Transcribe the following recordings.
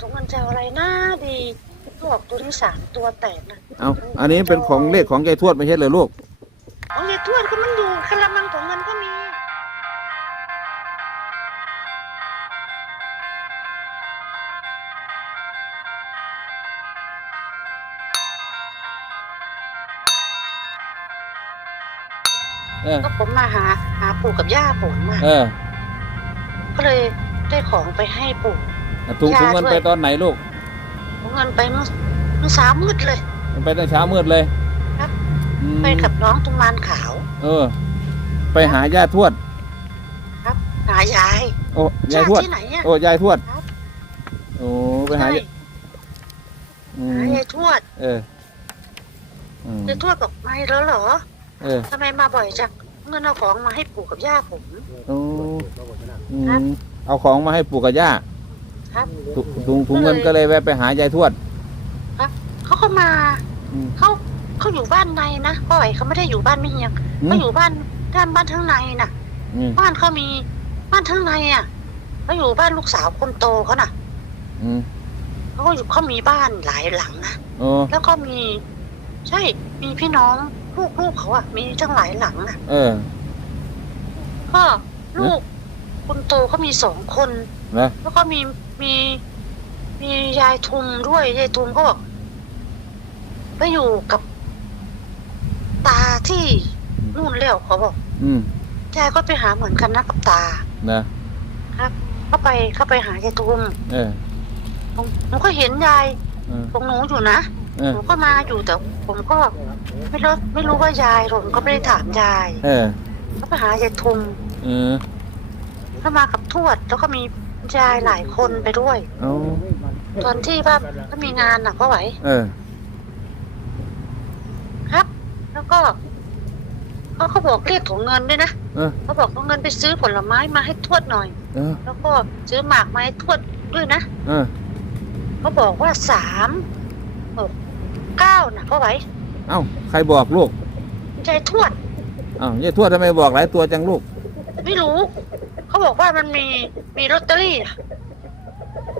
ตรงมันจะอะไรน่าดีก็บอกตัวที่สามตัวแตกนะเอาอันนี้เป็นของเลขของยายทวดไม่ใช่เหรอลูกของยายทวดก็มันอยู่กระมังของเงินก็มีเออก็ผมมาหาหาปู่กับย่าผมมาเออก็เลยได้ของไปให้ปู่ ถุงยาถุงเงินด้วย ไปตอนไหนลูกเอาเงินไปเมื่อเมื่อเช้ามืดเลย มันไปตั้งเช้ามืดเลยครับ อืมไปกับน้องตุมานขาว เออ ไปหาย่าทวด หายายโอ้ยายทวด ที่ไหนอะโอ้ยายทวดครับ โอ้ไปหาใช่ยายอืมหายายทวดเอออืมยายทวดบอกไม่แล้วเหรอเออทำไมมาบ่อยจังเงินเอาของมาให้ปู่กับย่าผม โอ้อืครับมเอาของมาให้ปู่กับย่า ครับถุถุงถุงเงินก็เลยแวะไปหายายทวด เขาก็มาอืม เขาเขาอยู่บ้านในนะพ่อไหวเขาไม่ได้อยู่บ้านไม่เฮียงอืมเขาอยู่บ้านด้านบ้านทั้างในน่ะ อืมบ้านเขามีบ้านทั้างในอะเขาอยู่บ้านลูกสาวคนโตเขาน่ะอืมเขาก็อยู่เขามีบ้านหลายหลังนะโอ้แล้วก็มี ใช่มีพี่น้องลูกลูกเขาอะมีทั้งหลายหลังอะ เออ ก็ลูกคนโตเขามีสองคน นะแล้วก็มีมีมียายทุมด้วยยายทุมก็บอกไปอยู่กับตาที่นู่นแล้วเขาบอกอืมยายก็ไปหาเหมือนกันนะกับตา นะเขาไปเขาไปหายายทุมเออผมหนูก็เห็นยายเออของหนูอยู่นะเอหอนูก็มาอยู่แต่ผมก็ไม่รู้ไม่รู้ว่ายายผมก็ไม่ได้ถามยายเออเขาไปหายายทุมเออเขามากับทวดแล้วก็มี ยายหลายคนไปด้วย เอาตอนที่ว่าก็มีงานน่ะก็ไหวเออ ครับ แล้วก็เขาเขาบอกเรียกถุงเงินด้วยนะเออ เขาบอกเอาเงินไปซื้อผลไม้มาให้ทวดหน่อย เออ แล้วก็ซื้อหมากมาให้ทวดด้วยนะเออ เขาบอกว่าสามหกเก้านะก็ไหวเอ้า ใครบอกลูก ยายทวด เอ้ายายทวดทำไมบอกหลายตัวจังลูก ไม่รู้ เขาบอกว่ามันมีมีลอตเตอรี่อะ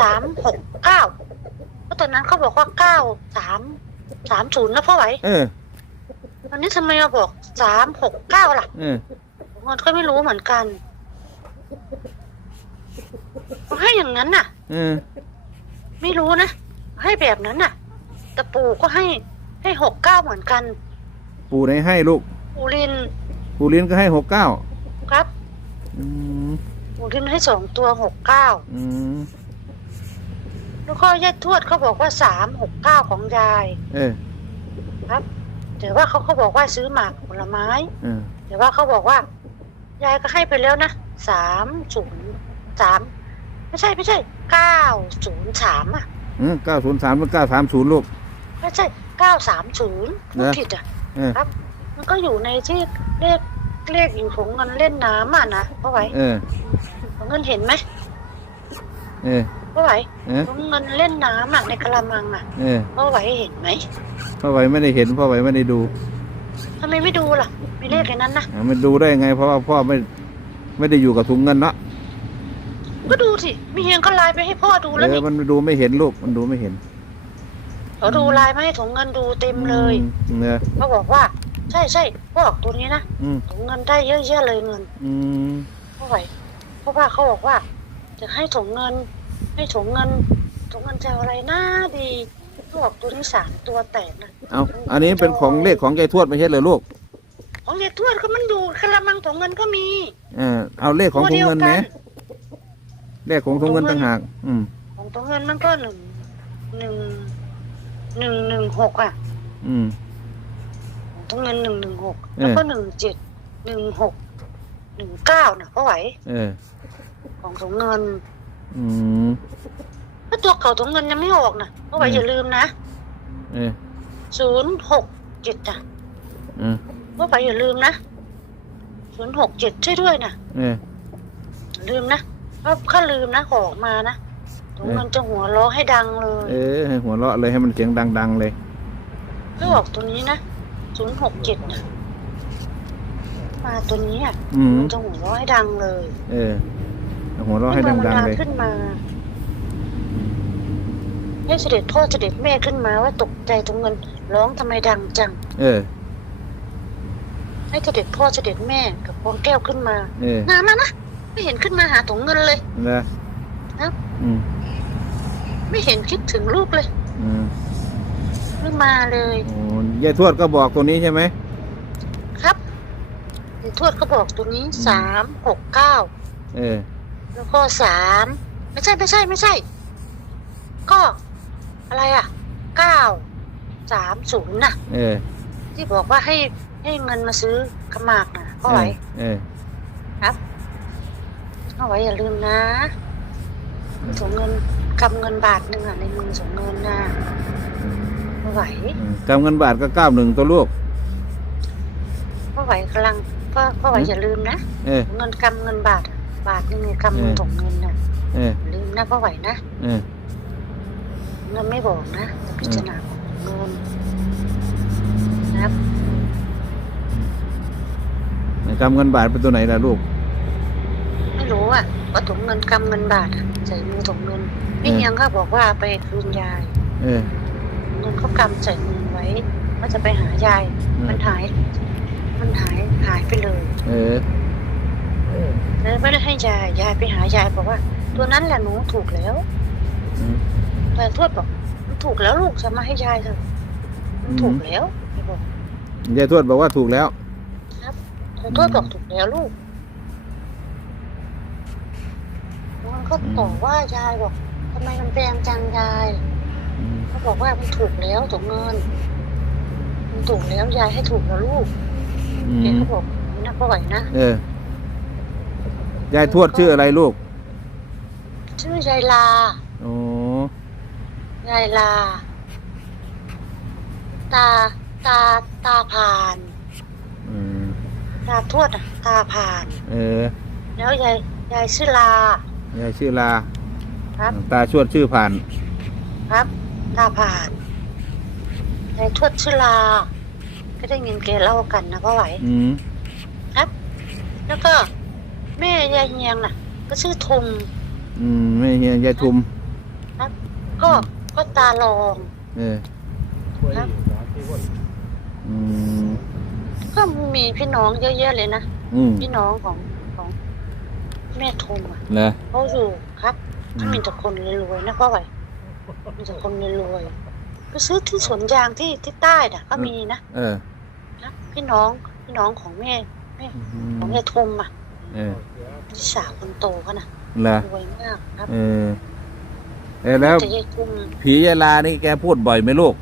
สามหกเก้าเพราะตอนนั้นเขาบอกว่าเก้าสามสามศูนย์นะพ่อไหวเออวันนี้ทำไมมาบอกสามหกเก้าล่ะเออมันก็ไม่รู้เหมือนกันให้อย่างนั้นน่ะเออไม่รู้นะ ให้แบบนั้นน่ะ แต่ปู่ก็ให้ให้หกเก้าเหมือนกัน ปู่ไหนให้ลูก ปู่ลินปู่ลิ้นก็ให้หกเก้าครับ อืมปู่ลินให้สองตัวหกเก้าอืมแล้วก็ยายทวดเขาบอกว่าสามหกเก้าของยาย เออแต่ว่าเขาเขาบอกว่าซื้อหมากผลไม้ เออแต่ว่าเขาบอกว่า ยายก็ให้ไปแล้วนะสามศูนย์สามไม่ใช่ไม่ใช่เก้าศูนย์สามอะเออเก้าศูนย์สามเป็นเก้าสามศูนย์ลูก ไม่ใช่เก้าสามศูนย์นะผิดอะเออครับมันก็อยู่ในที่เลข เลขอยู่ของเงินเล่นน้ำอะนะเพราะไหวเออ ของเงินเห็นไหมเออ เพราะไหวเออ ของเงินเล่นน้ำอะในกระมังอะเออเพราะไหวเห็นไหมพ่อไหวไม่ได้เห็นพ่อไหวไม่ได้ดูทำไมไม่ดูล่ะมีเลขในนั้นนะอะมันดูได้ไง เพราะว่าพ่อไม่ไม่ได้อยู่กับถุงเงินเนาะก็ดูสิมีเฮียงก็ไลน์ไปให้พ่อดูเอแล้วอนี่มันดูไม่เห็นลูกมันดูไม่เห็นเขาดูไลน์มาให้ถุงเงินดูเต็มเลยอืมเนี่ยเขาบอกว่า ใช่ใช่บอกตัวนี้นะอืมถุงเงินได้เยอะแยะเลยเงินอืมเพราะไหวเพราะว่าเขาบอกว่า จะให้ถุงเงิน ให้ถุงเงินถุงเงินจะเอาอะไรน่าดีเขาบอกตัวที่สามตัวแตกนะเอาอันนี้เป็นของเลขของยายทวดไม่ใช่เหรอลูกของยายทวดก็มันอยู่กระมังถุงเงินก็มีเออเอาเลขของถุงเงินไหมเลขของถุงเงินต่างหากอืมของถุงเงินมันก็หนึ่งหนึ่งหนึ่งหนึ่งหกอะ อืม ของถุงเงินหนึ่งหนึ่งหกเออแล้วก็หนึ่งเจ็ดหนึ่งหกหนึ่งเก้านะเพราะไหวเออ ของถุงเงินอืมถ้าตัวเก่าถุงเงินยังไม่ออกนะเพราะไหวอืมอย่าลืมนะเออศูนย์หกเจ็ดนะเออเพราะไหวอย่าลืมนะศูนย์หกเจ็ดช่วยด้วยนะเอออย่าลืมนะเพราะถ้าลืมนะขอออกมานะถุงเงินจะหัวเราะให้ดังเลย เออให้หัวเราะเลยให้มันเสียงดัง ๆ เลยเพื่อออกตัวนี้นะ ศูนย์หกเจ็ดนะมาตัวนี้อะอืม มันจะหัวเราะให้ดังเลยเออหัวเราะให้ดังๆเลย ขึ้นมาอให้เสด็จพ่อเสด็จแม่ขึ้นมาว่าตกใจถุงเงินร้องทำไมดังจัง เออ ให้เสด็จพ่อเสด็จแม่กับพวงแก้วขึ้นมาเออนามานะไม่เห็นขึ้นมาหาถุงเงินเลย นะครับอืม ไม่เห็นคิดถึงลูกเลย อืม ไม่มาเลยโอ้ยายทวดก็บอกตัวนี้ใช่ไหมครับเดี๋ยวทวดก็บอกตัวนี้สามหกเก้าเออ แล้วก็สามไม่ใช่ไม่ใช่ไม่ใช่ ก็ อะไรอะเก้าสามศูนย์น่ะ เออที่บอกว่าให้ให้เงินมาซื้อกระหมากน่ะก็ไหวเออก็ไหวอย่าลืมนะส่งเงินกำเงินบาทหนึ่งอะในมือส่งเงินนะก็ ไหวอืมกำเงินบาทก็เก้าหนึ่งตัวลูกก็ไหวกำลังก็ก็ไหวอืมอย่าลืมนะเออเงินกำเงินบาทอะบาทหนึงเนี่ยกำเงินเออส่งเงินน่ะเอออย่าลืมนะก็ไหวนะเออเงินไม่บอกนะแต่พิจารณาเงินนะครับกำเงินบาทเป็นตัวไหนล่ะลูกไม่รู้อะว่าถุงเงินกำเงินบาทอะใส่มือถุงเงินพี่เออเฮียงก็บอกว่าไปคืนยาย เออเงิ นเขากำใส่มือไว้ว่าจะไปหายายมันหาย มันหายหายไปเลยเออแล้วไม่ได้ให้ยายยายไปหายายบอกว่า ตัวนั้นแหละหนูถูกแล้วอืม แต่ทวดบอกมันถูกแล้วลูกจะมาให้ยายเถอะมันถูกแล้วยายบอกยายทวดบอกว่าถูกแล้ว แต่ทวดบอกถูกแล้วลูกมันก็ต่อว่ายายบอกทำไมมันแพงจังยายอืม เขาบอกว่ามันถูกแล้วถูกเงินมันถูกแล้วยายให้ถูกแล้วลูกอืแกมก็บอกอย่างนี่นะก็ไหวนะเออยายทวดชื่ออะไรลูกชื่อยายลา โอ้ยายลา ตาตาตาผ่าน อืมตาทวดอะตาผ่าน เออแล้วยายยายชื่อลา ยายชื่อลาครับ ตาชวดชื่อผ่านครับ ตาผ่านยายทวดชื่อลา ก็ได้ยินแกเล่ากันนะก็ไหวอืมแล้วก็แม่ยายเฮียงน่ะ ก็ชื่อทุมอืมไม่เฮียยายทุม ก็ก็ตาลอง เออครับอืมก็มีพี่น้องเยอะแยะเลยนะ อืมพี่น้องของของ แม่ทุมอะเหรอเขาอยู่ครับ อืถ้ามมีแต่คนรวยๆนะก็ไหว มีแต่คนรวยๆก็ซื้อที่สวนยางที่ที่ใต้น่ะ ก็มีนะเออ นะพี่น้องพี่น้องของแม่อืของมแม่ทุมอะเออพี่สาวคนโตเขาน่ะเหรอรวยมากครับเออเออแล้ว แต่ยายทุมผียายลานี่แกพูดบ่อยไหมลูก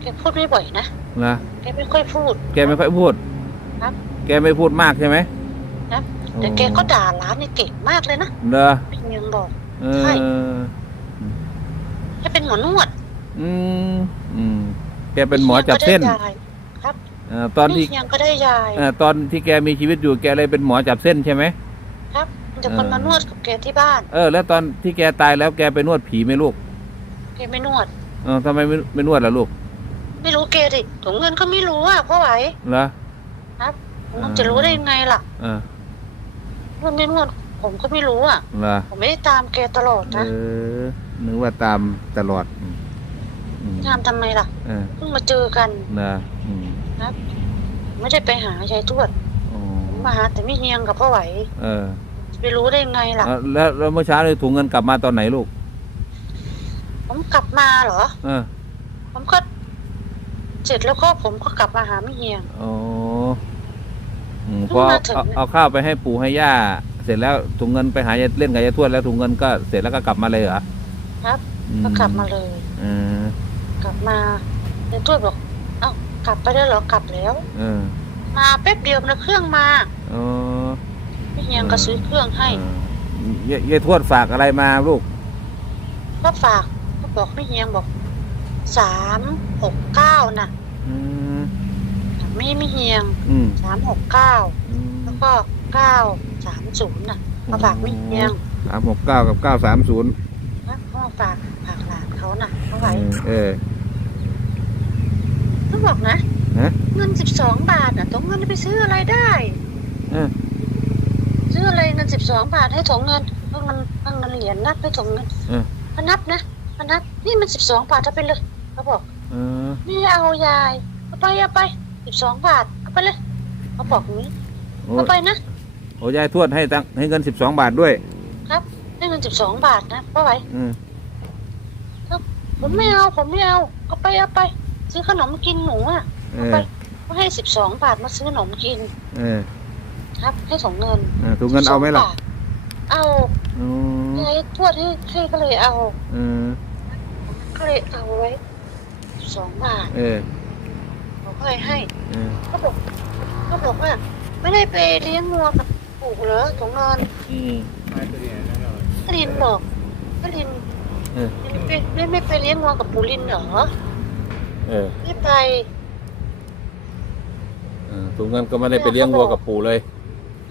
แกพูดไม่บ่อยนะนะแกไม่ค่อยพูด แกไม่ค่อยพูดครับ แกไม่พูดมากใช่ไหมครับแต่แกก็ด่าร้านนี่เก่งมากเลยนะเหรอพี่เมียงบอก เอใช่อแก เป็นหมอนวดอืมอืมแกเป็นหมอจับเส้นพี่ฮียงก็ได้ยายครับเอ่อตอนที่พี่เฮียงก็ได้ยายเอ่อตอนที่แกมีชีวิตอยู่แกเลยเป็นหมอจับเส้นใช่ไหม ครับมีแต่คนเออมานวดกับแกที่บ้านเออ แล้วตอนที่แกตายแล้วแกไปนวดผีไหมลูกแกไม่นวด เออทำไมไม่ไม่นวดล่ะลูกไม่รู้แกดิถุงเงินก็ไม่รู้อะเพราะไหวเหรอ ผมจะรู้ได้ยังไงล่ะเออนวดไม่นวดผมก็ไม่รู้อะเหรอผมไม่ได้ตามแกตลอดเอนะอ นึกว่าตามตลอดอืมอืมตามทำไมล่ะเออเพิ่งมาเจอกันนะอืมไม่ได้ไปหายายทวดอ๋อผมมาหาแต่ไม่เฮียงกับพ่อไหว เออจะไปรู้ได้ยังไงล่ะเอ่อแล้วแล้วเมื่อเช้าเลยถุงเงินกลับมาตอนไหนลูก ผมกลับมาเหรอเออ ผมก็เสร็จแล้วก็ผมก็กลับมาหาไม่เฮียงอ๋ออืมเพิ่พงอมาถึงเอาเอาข้าวไปให้ปู่ให้ย่า เสร็จแล้วถุงเงินไปหายายเล่นกับยายทวดแล้วถุงเงินก็เสร็จแล้วก็กลับมาเลยเหรอ ครับอืก็กลับมาเลยเออกลับมายายทวดบอกเอ้ากลับไปได้วเหรอกลับแล้วเออมาแป๊บเดียวนะเครื่องมาอ๋อพี่เฮียงก็ซื้อเครื่องให้เออยายยายทวดฝากอะไรมาลูกก็ฝากก็บอกพี่เฮียงบอกสามหกเก้าน่ะอืมไม่ไม่เฮียงอืมสามหกเก้าอืมแล้วก็เก้าสามศูนย์น่ะมาฝากไม่เฮียงสามหกเก้ากับเก้าสามศูนย์นะ เขามาฝากฝากหลานเขาน่ะเขาไหวเออเขาบอกนะฮะ เงินสิบสองบาทน่ะตรงเงินไปซื้ออะไรได้ เออซื้ออะไรเงินสิบสองบาทให้ถงเงินเอาเงินเอาเงินเหรียญนับให้ถงเงินเออก็นับนะอันนั้นนี่มันสิบสองบาทเอาไปเลยเขาบอก เออนี่เอายายเอาไปเอาไปสิบสองบาทเอาไปเลยเขาบอกอย่างนี้โอ้เอาไปนะ โอ้ยายทวดให้ตังให้เงินสิบสองบาทด้วยได้เงินสิบสองบาทนะพ่อไหวอืม ผมไม่เอาผมไม่เอาเอาไปเอาไป ซื้อขนมกินหนูอะเอเอาอไปก็ให้สิบสองบาทมาซื้อขนมกินเออครับ ให้สองเงินเออถุงเงินเอาไหมล่ะ12บทเอาอ๋อยายทวดให้ให้ก็เลยเอาเออก็เลยเอาไว้สองบาทเออผมก็เลยให้ เออก็บอกก็บอกว่า ไม่ได้ไปเลี้ยงงัวกับปู่เหรอสองเงินอืมกลินบอกกลิน เออไม่ไม่ไม่ไปเลี้ยงงัวกับปู่ลินเหรอเออไม่ไป เออถุงเงินก็ไม่ได้ไปเลี้ยงวัวกับปู่เลย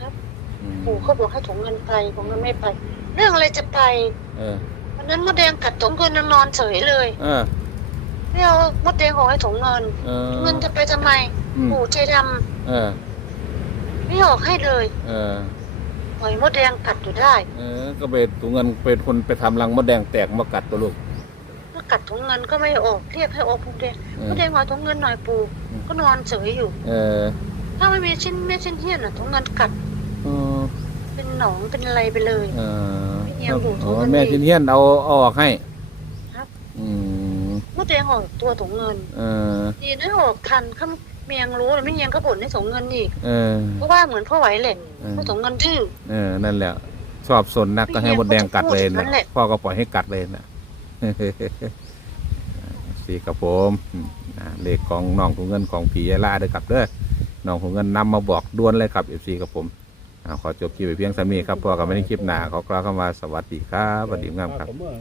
ครับ อืมปู่เขาบอกให้ถุงเงินไปผมก็ไม่ไป เรื่องอะไรจะไปเออวันนั้นมดแดงกัดถุงเงินนอนเฉยเลยเออไม่เอามดแดงออกให้ถุงเงินเออถุงเงินจะไปทำไม อืมปู่ใจดเออำไม่ออกให้เลย เออ ปล่อยมดแดงกัดอยู่ได้เออก็ไปถุงเงินเป็นคนไปทำรังมดแดงแตกมากัดตัวลูกถ้ากัดถุงเงินก็ไม่ออกเรียกให้ออกมดแดงเอมอดแดงเอาถุงเงินหน่อยปู่อืมก็นอนเฉยอยู่ เออ ถ้าไม่มีชิ้นเม็ดชิ้นเหี้ยนอะถุงเงินกัดเออเป็นหนองเป็นอะไรไปเลยเออไม่เอียงหูอ๋อถุงเงินแม่ชินเฮียนเอาเอาออกให้ ครับ อืมมดแดงออกตัวถุงเงิน เออดีนะออกทันข้า เมียงรู้เลยไม่เมียงก็บ่นให้ถุงเงินอีกเออ เพราะว่าเหมือนพ่อไหวแหละเออเพราะถุงเงินดื้อ เออ นั่นแหละ ชอบสนนักก็ให้มดแดงกัดเลยนั่นะนแหละ พ่อก็ปล่อยให้กัดเลยนะ สีกับผมอืมอ่าเลขของน้องถุงเงินของผียายล่าเด้อครับเด้อน้องถุงเงินนำมาบอกด่วนเลยครับเอฟซีกับผมอ่าขอจบคลิปไปเพียงเท่านี้ครับพ่อก็ไม่ได้คลิปหนาขอกล่าวคำว่าสวัสดีครับสวัสดีงามครับ ผมว่า